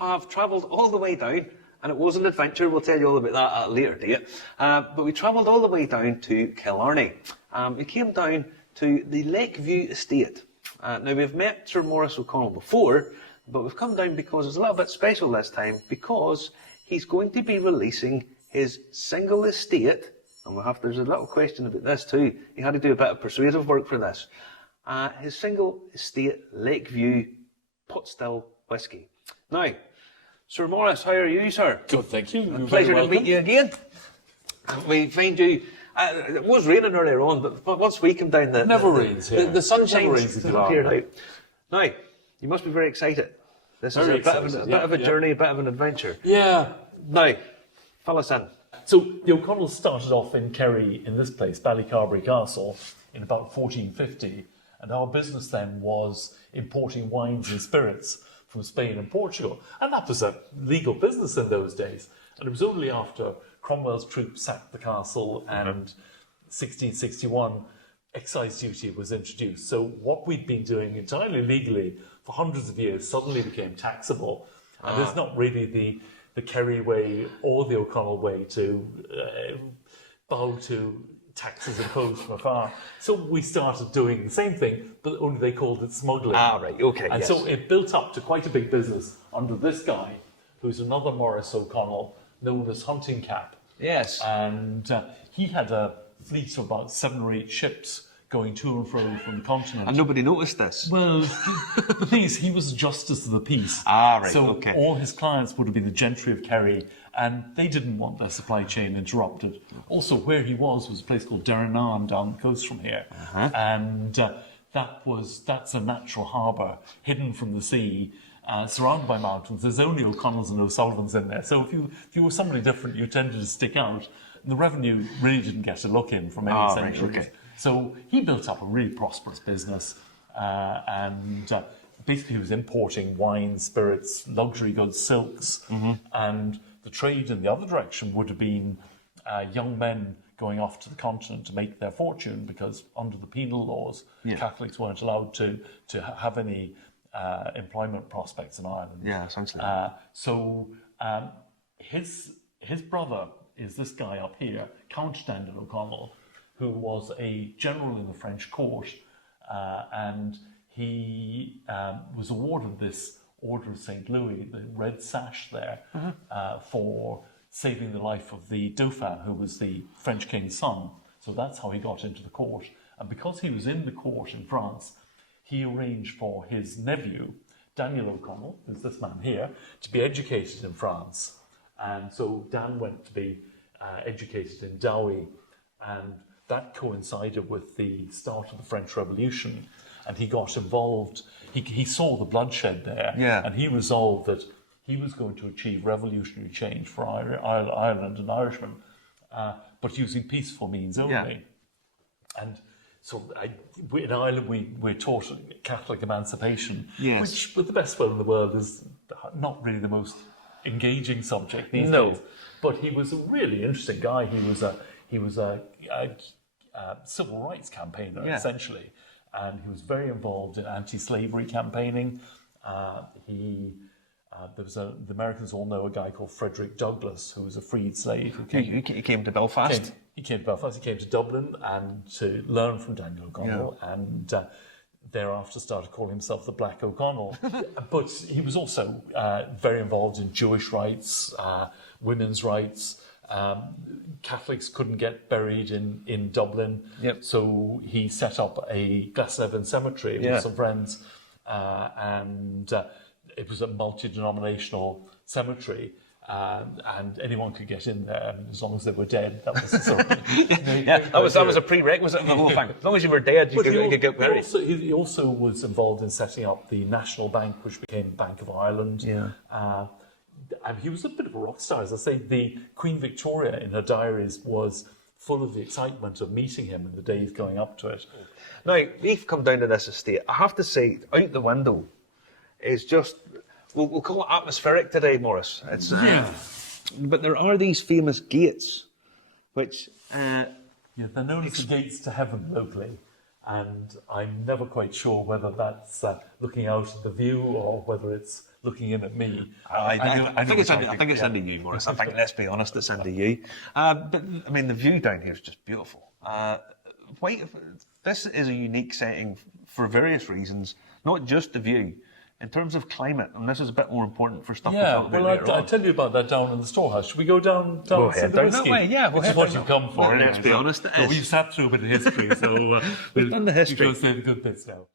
we have travelled all the way down, and it was an adventure. We'll tell you all about that at a later date. But we travelled all the way down to Killarney. We came down to the Lakeview estate. Now, we've met Sir Maurice O'Connell before, but we've come down because it's a little bit special this time, because he's going to be releasing his single estate. And there's a little question about this too. He had to do a bit of persuasive work for this. His single estate Lakeview pot still whisky. Now, Sir Maurice, how are you, sir? Good, thank you. A pleasure to meet you again. We find you. It was raining earlier on, but once we come down, rains here. The sun Never shines rains in here now. Now, you must be very excited. This is a bit of a journey, a bit of an adventure. Yeah. Now, fill us in. So the O'Connells started off in Kerry, in this place, Ballycarbery Castle, in about 1450, and our business then was importing wines and spirits from Spain and Portugal, and that was a legal business in those days. And it was only after Cromwell's troops sacked the castle and 1661 excise duty was introduced. So what we'd been doing entirely legally for hundreds of years suddenly became taxable, and there's not really the Kerry way or the O'Connell way to bow to taxes imposed from afar. So we started doing the same thing, but only they called it smuggling. Right, okay, and yes. so it built up to quite a big business under this guy, who's another Maurice O'Connell, known as Hunting Cap. Yes. And he had a fleet of about 7 or 8 ships going to and fro from the continent. And nobody noticed this? Well, the thing is, he was Justice of the Peace. Right, so okay. all his clients would have been the gentry of Kerry, and they didn't want their supply chain interrupted. Also, where he was a place called Derrynane down the coast from here. And that's a natural harbour, hidden from the sea, surrounded by mountains. There's only O'Connells and O'Sullivans in there. So if you were somebody different, you tended to stick out. And the revenue really didn't get a look in for many centuries. Right, okay. So he built up a really prosperous business, and basically he was importing wine, spirits, luxury goods, silks, and the trade in the other direction would have been young men going off to the continent to make their fortune, because under the penal laws, Catholics weren't allowed to have any employment prospects in Ireland. Yeah, essentially. So his brother is this guy up here, Count Daniel O'Connell, who was a general in the French court, and he was awarded this Order of St. Louis, the red sash there, for saving the life of the Dauphin, who was the French king's son. So that's how he got into the court. And because he was in the court in France, he arranged for his nephew, Daniel O'Connell, who's this man here, to be educated in France. And so Dan went to be educated in Douai, and that coincided with the start of the French Revolution, and he got involved. He saw the bloodshed there, and he resolved that he was going to achieve revolutionary change for Ireland and Irishmen, but using peaceful means only. And so in Ireland we're taught Catholic emancipation, which, with the best will in the world, is not really the most engaging subject these days. But he was a really interesting guy. He was a civil rights campaigner, essentially, and he was very involved in anti-slavery campaigning. The Americans all know a guy called Frederick Douglass, who was a freed slave. He came to Belfast. He came to Belfast. He came to Dublin and to learn from Daniel O'Connell, and thereafter started calling himself the Black O'Connell. But he was also very involved in Jewish rights, women's rights. Catholics couldn't get buried in Dublin, so he set up a Glasnevin cemetery with some friends, and it was a multi-denominational cemetery, and anyone could get in there as long as they were dead. That was the sort of, that was a prerequisite of the whole thing. As long as you were dead, you could get buried. He also was involved in setting up the National Bank, which became Bank of Ireland. And he was a bit of a rock star. As I say, the Queen Victoria in her diaries was full of the excitement of meeting him in the days going up to it. Now, we've come down to this estate. I have to say, out the window is just, we'll call it atmospheric today, Maurice. It's, but there are these famous gates, which... they're known as the gates to heaven locally, and I'm never quite sure whether that's looking out at the view or whether it's looking in at me. I think it's into you, Maurice. I think, let's be honest, it's into you. But I mean, the view down here is just beautiful. This is a unique setting for various reasons, not just the view. In terms of climate, and this is a bit more important for stuff. Yeah, well, I'll tell you about that down in the storehouse. Should we go down Go and see ahead, the down whiskey? that way, yeah, we'll which head is what down you've that- come for. Well, let's be honest, it So is. we've sat through a bit of history, so We've done the history. We'll say the good bits now.